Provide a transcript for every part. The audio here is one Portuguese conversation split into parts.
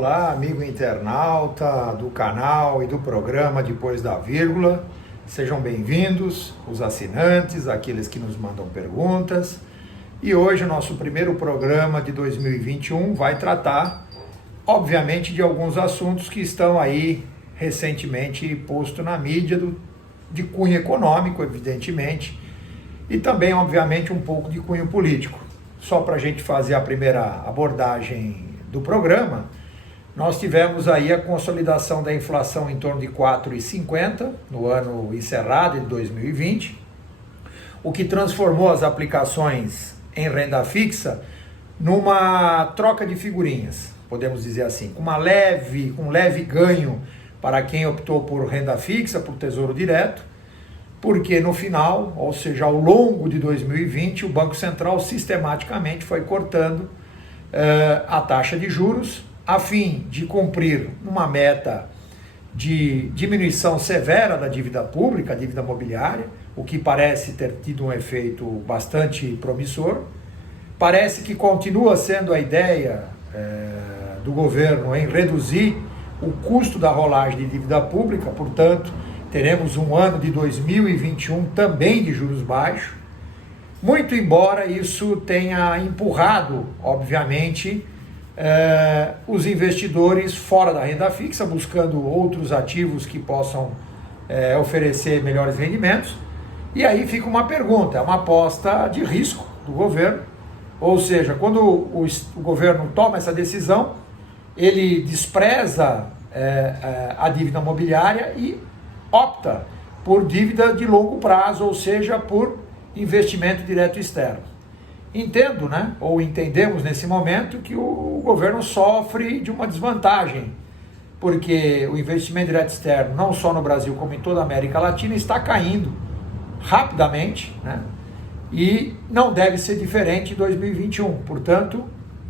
olá, amigo internauta do canal e do programa Depois da Vírgula. Sejam bem-vindos, os assinantes, aqueles que nos mandam perguntas. E hoje o nosso primeiro programa de 2021 vai tratar, obviamente, de alguns assuntos que estão aí recentemente postos na mídia, de cunho econômico, evidentemente, e também, obviamente, um pouco de cunho político. Só para a gente fazer a primeira abordagem do programa, nós tivemos aí a consolidação da inflação em torno de 4,50 no ano encerrado de 2020, o que transformou as aplicações em renda fixa numa troca de figurinhas, podemos dizer assim, com um leve ganho para quem optou por renda fixa, por tesouro direto, porque no final, ou seja, ao longo de 2020, o Banco Central sistematicamente foi cortando a taxa de juros, a fim de cumprir uma meta de diminuição severa da dívida pública, a dívida mobiliária, o que parece ter tido um efeito bastante promissor. Parece que continua sendo a ideia do governo em reduzir o custo da rolagem de dívida pública, portanto, teremos um ano de 2021 também de juros baixos, muito embora isso tenha empurrado, obviamente, os investidores fora da renda fixa, buscando outros ativos que possam oferecer melhores rendimentos. E aí fica uma pergunta, é uma aposta de risco do governo, ou seja, quando o governo toma essa decisão, ele despreza a dívida mobiliária e opta por dívida de longo prazo, ou seja, por investimento direto externo. Entendo, ou entendemos nesse momento que o governo sofre de uma desvantagem, porque o investimento direto externo, não só no Brasil, como em toda a América Latina, está caindo rapidamente, e não deve ser diferente em 2021. Portanto,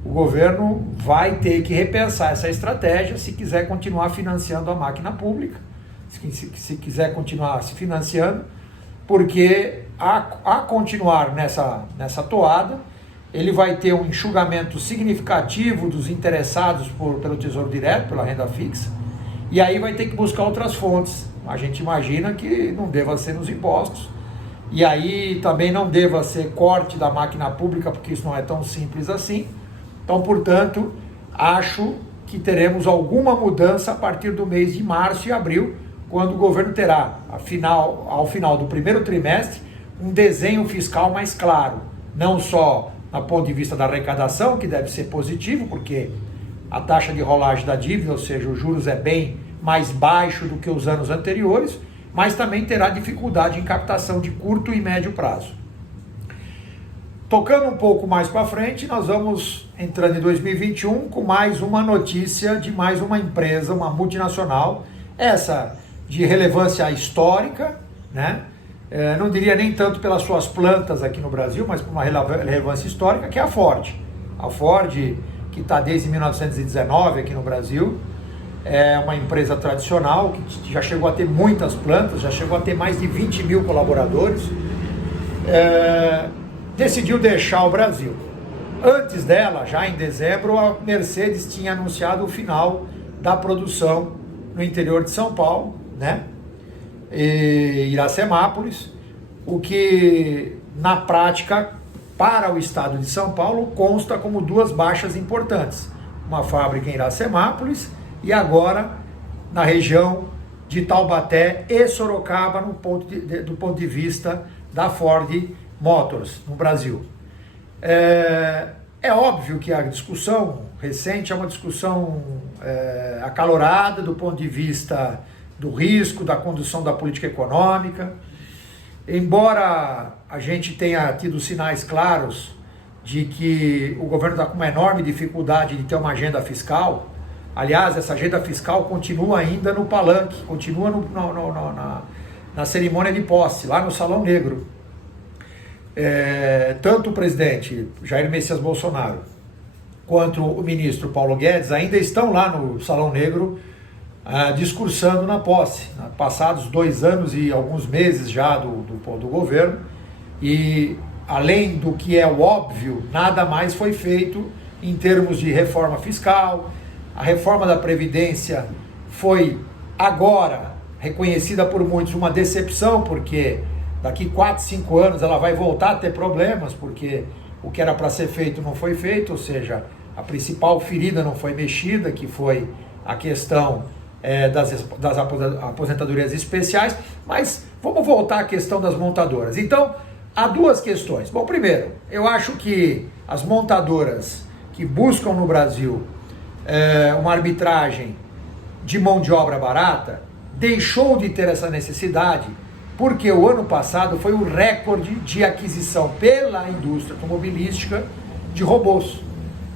o governo vai ter que repensar essa estratégia se quiser continuar financiando a máquina pública, se quiser continuar se financiando, porque a continuar nessa toada, ele vai ter um enxugamento significativo dos interessados pelo Tesouro Direto, pela renda fixa, e aí vai ter que buscar outras fontes. A gente imagina que não deva ser nos impostos, e aí também não deva ser corte da máquina pública, porque isso não é tão simples assim. Então, portanto, acho que teremos alguma mudança a partir do mês de março e abril, quando o governo terá, ao final do primeiro trimestre, um desenho fiscal mais claro, não só do ponto de vista da arrecadação, que deve ser positivo, porque a taxa de rolagem da dívida, ou seja, os juros é bem mais baixo do que os anos anteriores, mas também terá dificuldade em captação de curto e médio prazo. Tocando um pouco mais para frente, nós vamos entrando em 2021 com mais uma notícia de mais uma empresa, uma multinacional, essa de relevância histórica, não diria nem tanto pelas suas plantas aqui no Brasil, mas por uma relevância histórica, que é a Ford. A Ford, que está desde 1919 aqui no Brasil, é uma empresa tradicional, que já chegou a ter muitas plantas, já chegou a ter mais de 20 mil colaboradores, decidiu deixar o Brasil. Antes dela, já em dezembro, a Mercedes tinha anunciado o final da produção no interior de São Paulo, e Iracemápolis, o que na prática, para o estado de São Paulo, consta como duas baixas importantes. Uma fábrica em Iracemápolis e agora na região de Taubaté e Sorocaba, do ponto de vista da Ford Motors no Brasil. É óbvio que a discussão recente é uma discussão acalorada do ponto de vista do risco, da condução da política econômica. Embora a gente tenha tido sinais claros de que o governo está com uma enorme dificuldade de ter uma agenda fiscal, aliás, essa agenda fiscal continua ainda no palanque, continua na cerimônia de posse, lá no Salão Negro. Tanto o presidente Jair Messias Bolsonaro quanto o ministro Paulo Guedes ainda estão lá no Salão Negro discursando na posse, passados 2 anos e alguns meses já do governo, e além do que é o óbvio, nada mais foi feito em termos de reforma fiscal, a reforma da Previdência foi agora reconhecida por muitos uma decepção, porque daqui 4, 5 anos ela vai voltar a ter problemas, porque o que era para ser feito não foi feito, ou seja, a principal ferida não foi mexida, que foi a questão das aposentadorias especiais. Mas vamos voltar à questão das montadoras. Então, há duas questões. Bom, primeiro, eu acho que as montadoras que buscam no Brasil uma arbitragem de mão de obra barata, deixou de ter essa necessidade, porque o ano passado foi o recorde de aquisição pela indústria automobilística de robôs.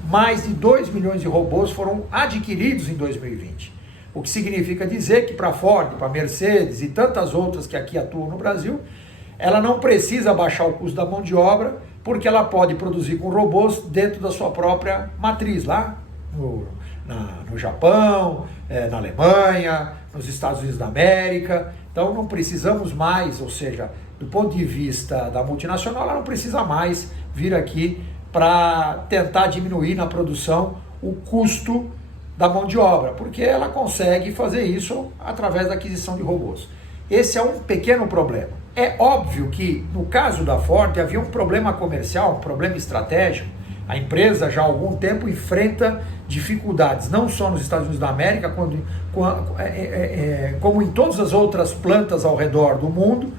Mais de 2 milhões de robôs foram adquiridos em 2020. O que significa dizer que para a Ford, para a Mercedes e tantas outras que aqui atuam no Brasil, ela não precisa baixar o custo da mão de obra, porque ela pode produzir com robôs dentro da sua própria matriz, lá no Japão, na Alemanha, nos Estados Unidos da América. Então não precisamos mais, ou seja, do ponto de vista da multinacional, ela não precisa mais vir aqui para tentar diminuir na produção o custo da mão de obra, porque ela consegue fazer isso através da aquisição de robôs. Esse é um pequeno problema. É óbvio que no caso da Ford havia um problema comercial, um problema estratégico. A empresa já há algum tempo enfrenta dificuldades, não só nos Estados Unidos da América, como em todas as outras plantas ao redor do mundo,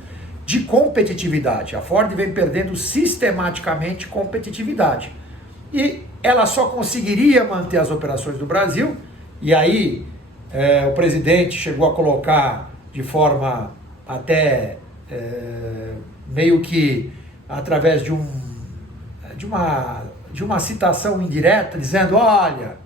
de competitividade. A Ford vem perdendo sistematicamente competitividade. E ela só conseguiria manter as operações do Brasil, e aí o presidente chegou a colocar de forma até meio que através de uma citação indireta, dizendo, olha,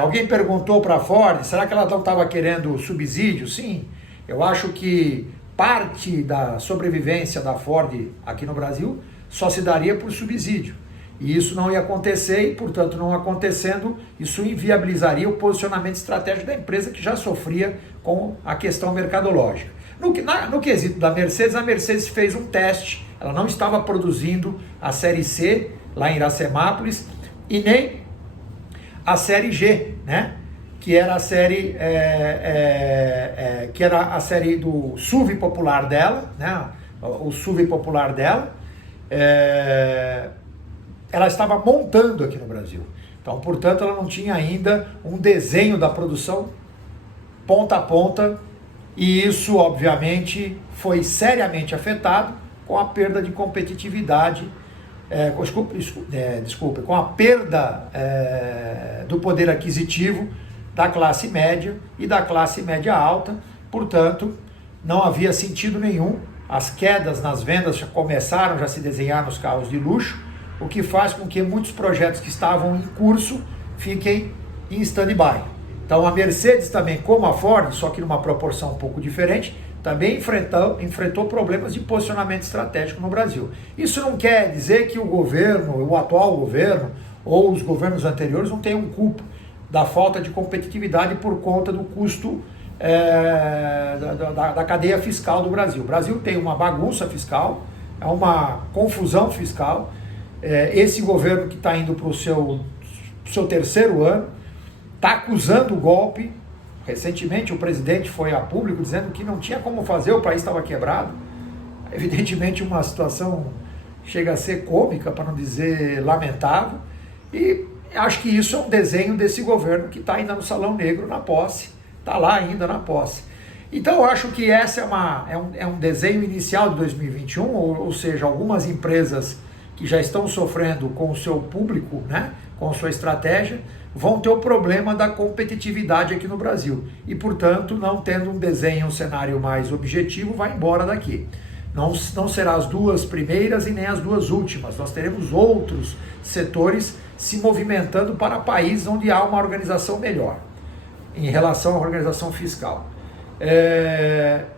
alguém perguntou para a Ford, será que ela não estava querendo subsídio? Sim, eu acho que parte da sobrevivência da Ford aqui no Brasil só se daria por subsídio. E isso não ia acontecer e, portanto, não acontecendo, isso inviabilizaria o posicionamento estratégico da empresa, que já sofria com a questão mercadológica. No quesito da Mercedes, a Mercedes fez um teste, ela não estava produzindo a série C lá em Iracemápolis e nem a série G, né? Que era a série do SUV popular dela, né? O SUV popular dela. Ela estava montando aqui no Brasil. Então, portanto, ela não tinha ainda um desenho da produção ponta a ponta, e isso, obviamente, foi seriamente afetado com a perda de competitividade, com a perda do poder aquisitivo da classe média e da classe média alta. Portanto, não havia sentido nenhum. As quedas nas vendas já começaram a se desenhar nos carros de luxo, o que faz com que muitos projetos que estavam em curso fiquem em stand-by. Então a Mercedes também, como a Ford, só que numa proporção um pouco diferente, também enfrentou problemas de posicionamento estratégico no Brasil. Isso não quer dizer que o governo, o atual governo, ou os governos anteriores não tenham culpa da falta de competitividade por conta do custo da cadeia fiscal do Brasil. O Brasil tem uma bagunça fiscal, é uma confusão fiscal. Esse governo que está indo para o seu terceiro ano, está acusando o golpe. Recentemente o presidente foi a público dizendo que não tinha como fazer, o país estava quebrado. Evidentemente uma situação chega a ser cômica, para não dizer lamentável, e acho que isso é um desenho desse governo que está ainda no Salão Negro na posse, está lá ainda na posse. Então eu acho que essa é um desenho inicial de 2021, ou seja, algumas empresas que já estão sofrendo com o seu público, né, com a sua estratégia, vão ter o problema da competitividade aqui no Brasil. E, portanto, não tendo um desenho, um cenário mais objetivo, vai embora daqui. Não será as duas primeiras e nem as duas últimas. Nós teremos outros setores se movimentando para países onde há uma organização melhor em relação à organização fiscal.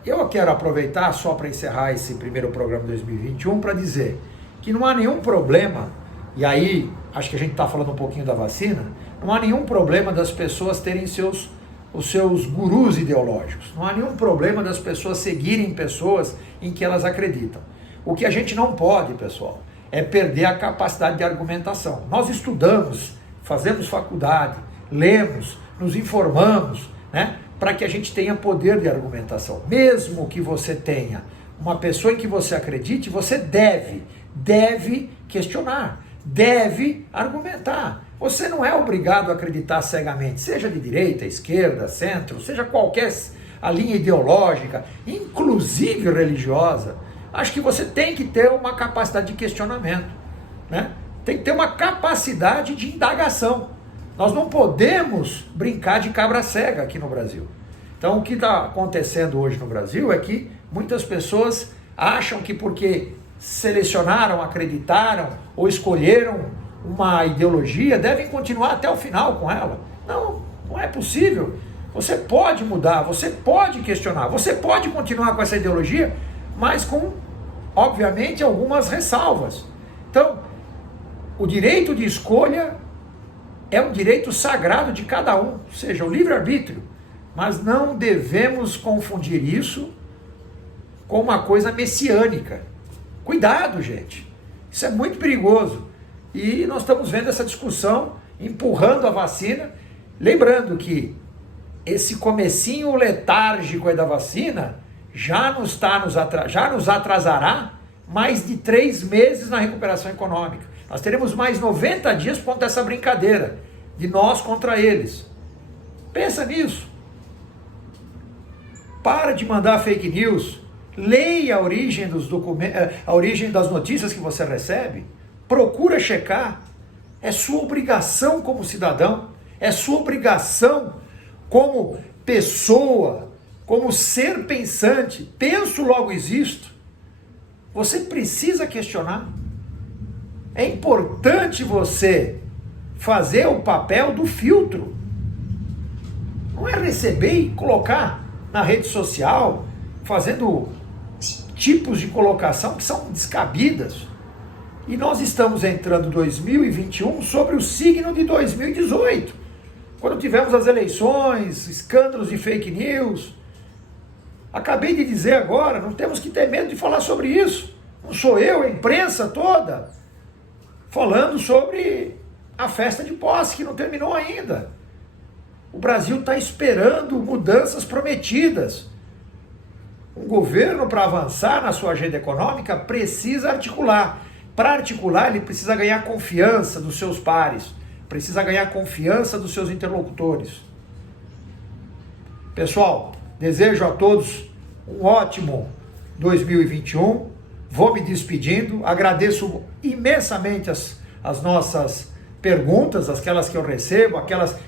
Eu quero aproveitar, só para encerrar esse primeiro programa de 2021, para dizer que não há nenhum problema, e aí acho que a gente está falando um pouquinho da vacina, não há nenhum problema das pessoas terem os seus gurus ideológicos, não há nenhum problema das pessoas seguirem pessoas em que elas acreditam. O que a gente não pode, pessoal, é perder a capacidade de argumentação. Nós estudamos, fazemos faculdade, lemos, nos informamos, né? Para que a gente tenha poder de argumentação. Mesmo que você tenha uma pessoa em que você acredite, você deve questionar, deve argumentar. Você não é obrigado a acreditar cegamente, seja de direita, esquerda, centro, seja qualquer a linha ideológica, inclusive religiosa. Acho que você tem que ter uma capacidade de questionamento, né? Tem que ter uma capacidade de indagação. Nós não podemos brincar de cabra cega aqui no Brasil. Então, o que está acontecendo hoje no Brasil é que muitas pessoas acham que porque selecionaram, acreditaram ou escolheram uma ideologia, devem continuar até o final com ela. Não, não é possível. Você pode mudar, você pode questionar, você pode continuar com essa ideologia, mas com, obviamente, algumas ressalvas. Então, o direito de escolha é um direito sagrado de cada um, ou seja, o livre-arbítrio. Mas não devemos confundir isso com uma coisa messiânica. Cuidado, gente. Isso é muito perigoso. E nós estamos vendo essa discussão empurrando a vacina. Lembrando que esse comecinho letárgico aí da vacina já nos atrasará mais de 3 meses na recuperação econômica. Nós teremos mais 90 dias por conta dessa brincadeira de nós contra eles. Pensa nisso. Para de mandar fake news. Leia a origem dos a origem das notícias que você recebe. Procura checar. É sua obrigação como cidadão. É sua obrigação como pessoa, como ser pensante. Penso, logo existo. Você precisa questionar. É importante você fazer o papel do filtro. Não é receber e colocar na rede social, fazendo tipos de colocação que são descabidas. E nós estamos entrando em 2021 sobre o signo de 2018, quando tivemos as eleições, escândalos de fake news. Acabei de dizer agora, não temos que ter medo de falar sobre isso. Não sou eu, a imprensa toda, falando sobre a festa de posse, que não terminou ainda. O Brasil está esperando mudanças prometidas. Um governo, para avançar na sua agenda econômica, precisa articular. Para articular, ele precisa ganhar confiança dos seus pares, precisa ganhar confiança dos seus interlocutores. Pessoal, desejo a todos um ótimo 2021. Vou me despedindo. Agradeço imensamente as nossas perguntas, aquelas que eu recebo,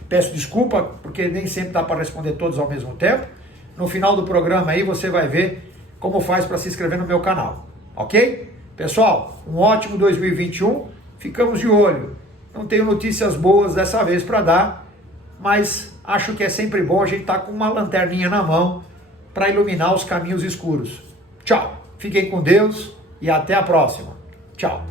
peço desculpa, porque nem sempre dá para responder todos ao mesmo tempo. No final do programa aí você vai ver como faz para se inscrever no meu canal, ok? Pessoal, um ótimo 2021, ficamos de olho. Não tenho notícias boas dessa vez para dar, mas acho que é sempre bom a gente estar com uma lanterninha na mão para iluminar os caminhos escuros. Tchau, fiquem com Deus e até a próxima. Tchau.